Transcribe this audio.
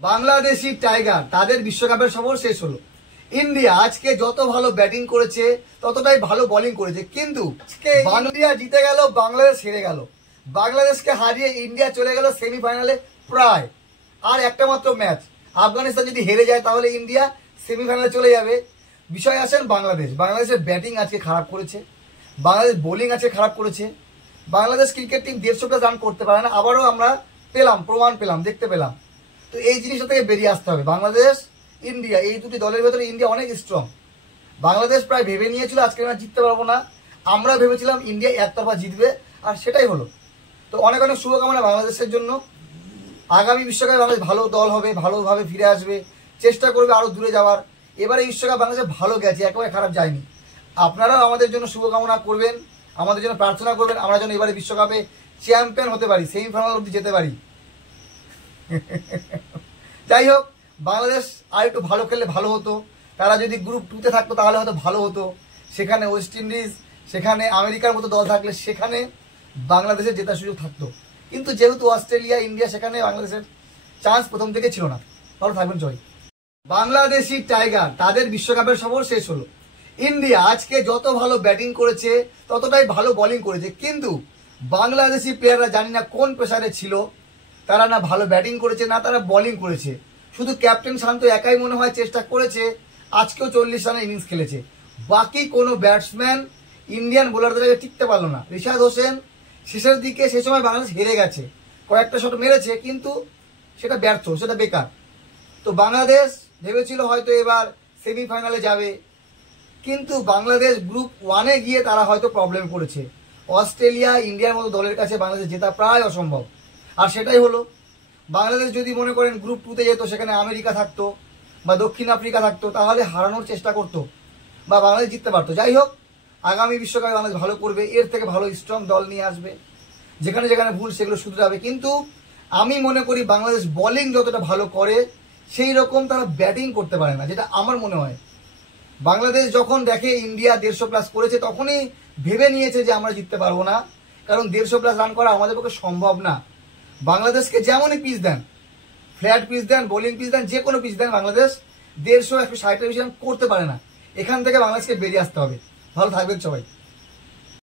Bangladeshi tiger তাদের বিশ্বকাপের সফর শেষ হলো। ইন্ডিয়া আজকে যত ভালো ব্যাটিং করেছে ততটাই ভালো বোলিং করেছে, কিন্তু ইন্ডিয়া জিতে গেল, বাংলাদেশ হেরে গেল। বাংলাদেশকে হারিয়ে ইন্ডিয়া চলে গেল সেমিফাইনালে। প্রায় আর একটা মাত্র ম্যাচ, আফগানিস্তান যদি হেরে যায় তাহলে ইন্ডিয়া সেমিফাইনালে চলে যাবে। বিষয় আসেন বাংলাদেশের ব্যাটিং আজকে খারাপ করেছে, বাংলাদেশ বোলিং আজকে খারাপ করেছে। বাংলাদেশ ক্রিকেট টিম 150 রান করতে পারে না, আবারও আমরা প্রমাণ পেলাম, দেখতে পেলাম। তো এই জিনিসটা থেকে বেরিয়ে আসতে হবে। বাংলাদেশ ইন্ডিয়া এই দুটি দলের ভেতরে ইন্ডিয়া অনেক স্ট্রং। বাংলাদেশ প্রায় ভেবে নিয়েছিল আজকে ম্যাচ জিততে পারবো না, আমরা ভেবেছিলাম ইন্ডিয়া একতরফা জিতবে, আর সেটাই হলো। তো অনেক অনেক শুভকামনা বাংলাদেশের জন্য। আগামী বিশ্বকাপে বাংলাদেশ ভালো দল হবে, ভালোভাবে ফিরে আসবে, চেষ্টা করবে আরো দূরে যাওয়ার। এবারে বিশ্বকাপ বাংলাদেশে ভালো গেছে, একেবারে খারাপ যায়নি। আপনারাও আমাদের জন্য শুভকামনা করবেন, আমাদের জন্য প্রার্থনা করবেন, আমরা যেন এবারে বিশ্বকাপে চ্যাম্পিয়ন হতে পারি, সেমিফাইনাল অবধি যেতে পারি। যাই হোক, বাংলাদেশ আর একটু ভালো খেললে ভালো হতো। তারা যদি গ্রুপ 2-তে থাকতো তাহলে হয়তো ভালো হতো। সেখানে ওয়েস্ট ইন্ডিজ, সেখানে আমেরিকার মতো দল থাকলে সেখানে বাংলাদেশের জেতার সুযোগ থাকতো। কিন্তু যেহেতু অস্ট্রেলিয়া, ইন্ডিয়া, সেখানে বাংলাদেশের চান্স প্রথম থেকে ছিল না। ভালো থাকবেন সবাই। বাংলাদেশি টাইগার তাদের বিশ্বকাপের সফর শেষ হলো। ইন্ডিয়া আজকে যত ভালো ব্যাটিং করেছে ততটাই ভালো বোলিং করেছে, কিন্তু বাংলাদেশি প্লেয়াররা জানি না কোন প্রেসারে ছিল, তারা না ভালো ব্যাটিং করেছে না তারা বোলিং করেছে। শুধু ক্যাপ্টেন শান্ত একাই মনে হয় চেষ্টা করেছে, আজকেও 40 রানের ইনিংস খেলেছে। বাকি কোনো ব্যাটসম্যান ইন্ডিয়ান বোলারদের টিকতে পারলো না। রিশাদ হোসেন শেষের দিকে, সে সময় বাংলাদেশ হেরে গেছে, কয়েকটা শট মেরেছে কিন্তু সেটা ব্যর্থ, সেটা বেকার। তো বাংলাদেশ ভেবেছিল হয়তো এবার সেমিফাইনালে যাবে, কিন্তু বাংলাদেশ গ্রুপ 1-এ গিয়ে তারা হয়তো প্রবলেম করেছে। অস্ট্রেলিয়া, ইন্ডিয়ার মতো দলের কাছে বাংলাদেশ জেতা প্রায় অসম্ভব, আর সেটাই হলো। বাংলাদেশ যদি মনে করেন গ্রুপ 2-তে যেত, সেখানে আমেরিকা থাকতো বা দক্ষিণ আফ্রিকা থাকতো, তাহলে হারানোর চেষ্টা করতো বা বাংলাদেশ জিততে পারতো। যাই হোক, আগামী বিশ্বকাপে বাংলাদেশ ভালো করবে, এর থেকে ভালো স্ট্রং দল নিয়ে আসবে, যেখানে যেখানে ভুল সেগুলো শুধরাবে। কিন্তু আমি মনে করি বাংলাদেশ বোলিং যতটা ভালো করে সেই রকম তারা ব্যাটিং করতে পারে না, যেটা আমার মনে হয়। বাংলাদেশ যখন দেখে ইন্ডিয়া 150+ করেছে তখনই ভেবে নিয়েছে যে আমরা জিততে পারবো না, কারণ 150+ রান করা আমাদের পক্ষে সম্ভব না। বাংলাদেশকে যেমনই পিচ দেন, ফ্ল্যাট পিচ দেন, বোলিং পিচ দেন, যে কোনো পিচ দেন, বাংলাদেশ 150-160 রান করতে পারে না। এখান থেকে বাংলাদেশকে বেরিয়ে আসতে হবে। ভালো থাকবেন সবাই।